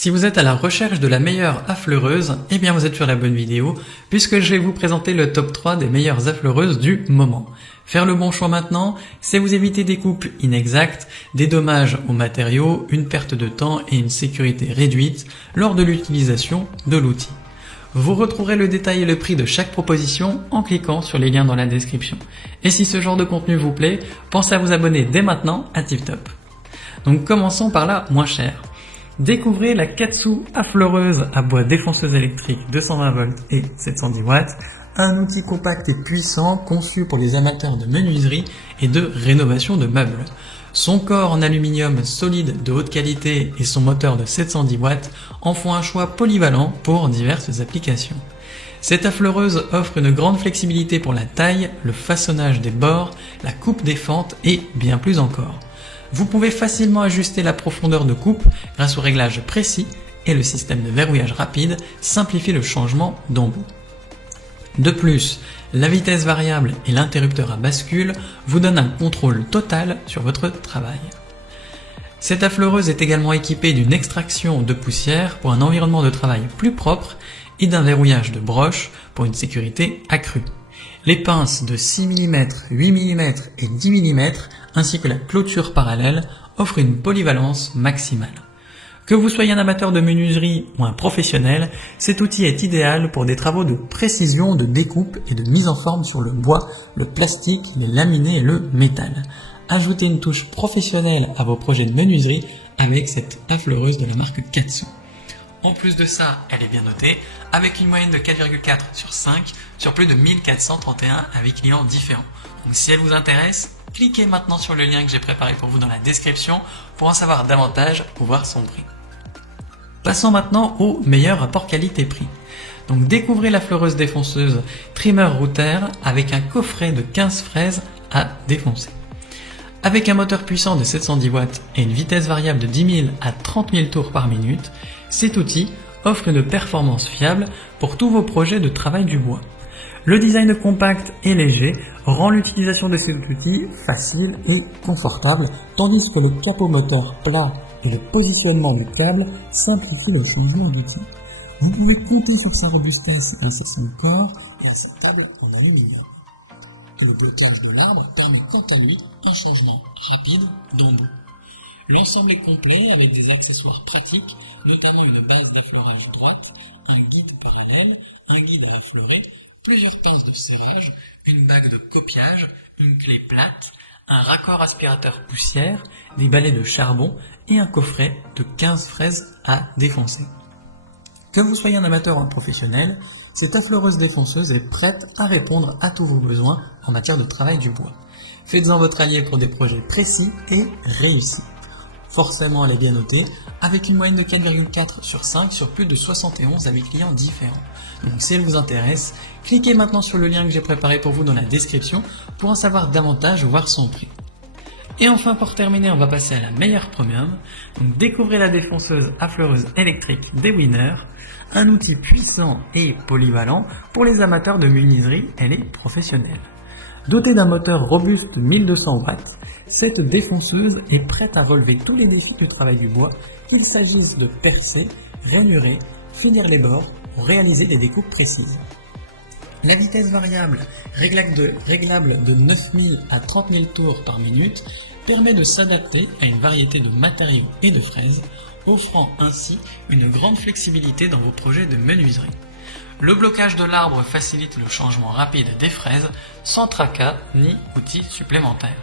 Si vous êtes à la recherche de la meilleure affleureuse, eh bien vous êtes sur la bonne vidéo, puisque je vais vous présenter le top 3 des meilleures affleureuses du moment. Faire le bon choix maintenant, c'est vous éviter des coupes inexactes, des dommages aux matériaux, une perte de temps et une sécurité réduite lors de l'utilisation de l'outil. Vous retrouverez le détail et le prix de chaque proposition en cliquant sur les liens dans la description. Et si ce genre de contenu vous plaît, pensez à vous abonner dès maintenant à TipTop. Donc commençons par la moins chère. Découvrez la Katsu affleureuse à bois défonceuse électrique 220 volts et 710 watts, un outil compact et puissant conçu pour les amateurs de menuiserie et de rénovation de meubles. Son corps en aluminium solide de haute qualité et son moteur de 710 watts en font un choix polyvalent pour diverses applications. Cette affleureuse offre une grande flexibilité pour la taille, le façonnage des bords, la coupe des fentes et bien plus encore. Vous pouvez facilement ajuster la profondeur de coupe grâce au réglage précis et le système de verrouillage rapide simplifie le changement d'embout. De plus, la vitesse variable et l'interrupteur à bascule vous donnent un contrôle total sur votre travail. Cette affleureuse est également équipée d'une extraction de poussière pour un environnement de travail plus propre et d'un verrouillage de broche pour une sécurité accrue. Les pinces de 6 mm, 8 mm et 10 mm ainsi que la clôture parallèle offrent une polyvalence maximale. Que vous soyez un amateur de menuiserie ou un professionnel, cet outil est idéal pour des travaux de précision, de découpe et de mise en forme sur le bois, le plastique, les laminés et le métal. Ajoutez une touche professionnelle à vos projets de menuiserie avec cette affleureuse de la marque Katsu. En plus de ça, elle est bien notée, avec une moyenne de 4,4 sur 5 sur plus de 1431 avis clients différents. Donc si elle vous intéresse, cliquez maintenant sur le lien que j'ai préparé pour vous dans la description pour en savoir davantage ou voir son prix. Passons maintenant au meilleur rapport qualité-prix. Donc découvrez la fleureuse défonceuse Trimmer Router avec un coffret de 15 fraises à défoncer. Avec un moteur puissant de 710 watts et une vitesse variable de 10 000 à 30 000 tours par minute, cet outil offre une performance fiable pour tous vos projets de travail du bois. Le design compact et léger rend l'utilisation de cet outil facile et confortable, tandis que le capot moteur plat et le positionnement du câble simplifient le changement d'outil. Vous pouvez compter sur sa robustesse ainsi que son corps et à sa table en aluminium. Le blocage de l'arbre permet quant à lui un changement rapide d'embout. L'ensemble est complet avec des accessoires pratiques, notamment une base d'affleurage droite, un guide parallèle, un guide à affleurer, plusieurs pinces de serrage, une bague de copiage, une clé plate, un raccord aspirateur poussière, des balais de charbon et un coffret de 15 fraises à défoncer. Que vous soyez un amateur ou un professionnel, cette affleureuse défonceuse est prête à répondre à tous vos besoins en matière de travail du bois. Faites-en votre allié pour des projets précis et réussis. Forcément, elle est bien notée, avec une moyenne de 4,4 sur 5 sur plus de 71 avis clients différents. Donc si elle vous intéresse, cliquez maintenant sur le lien que j'ai préparé pour vous dans la description pour en savoir davantage ou voir son prix. Et enfin, pour terminer, on va passer à la meilleure premium. Donc découvrez la défonceuse affleureuse électrique Dewinner, un outil puissant et polyvalent pour les amateurs de menuiserie et les professionnels. Dotée d'un moteur robuste 1200 watts, cette défonceuse est prête à relever tous les défis du travail du bois, qu'il s'agisse de percer, ranurer, finir les bords ou réaliser des découpes précises. La vitesse variable, réglable de 9000 à 30 000 tours par minute, permet de s'adapter à une variété de matériaux et de fraises, offrant ainsi une grande flexibilité dans vos projets de menuiserie. Le blocage de l'arbre facilite le changement rapide des fraises sans tracas ni outils supplémentaires.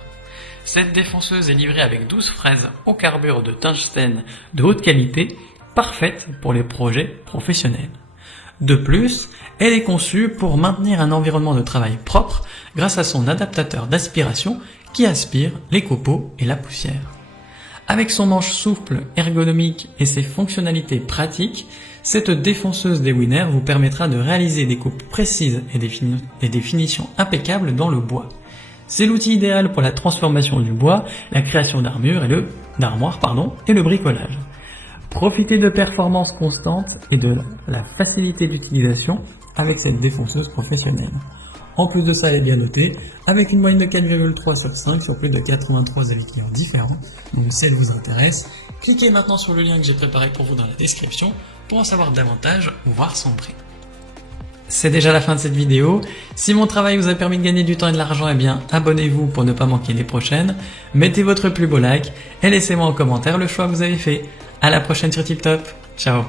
Cette défonceuse est livrée avec 12 fraises au carbure de tungstène de haute qualité, parfaite pour les projets professionnels. De plus, elle est conçue pour maintenir un environnement de travail propre grâce à son adaptateur d'aspiration qui aspire les copeaux et la poussière. Avec son manche souple, ergonomique et ses fonctionnalités pratiques, cette défonceuse Dewinner vous permettra de réaliser des coupes précises et des finitions impeccables dans le bois. C'est l'outil idéal pour la transformation du bois, la création d'armoires et le bricolage. Profitez de performances constantes et de la facilité d'utilisation avec cette défonceuse professionnelle. En plus de ça, elle est bien notée, avec une moyenne de 4,3 sur 5 sur plus de 83 avis clients différents. Donc si elle vous intéresse, cliquez maintenant sur le lien que j'ai préparé pour vous dans la description pour en savoir davantage ou voir son prix. C'est déjà la fin de cette vidéo. Si mon travail vous a permis de gagner du temps et de l'argent, eh bien abonnez-vous pour ne pas manquer les prochaines. Mettez votre plus beau like et laissez-moi en commentaire le choix que vous avez fait. À la prochaine sur TipTop. Ciao.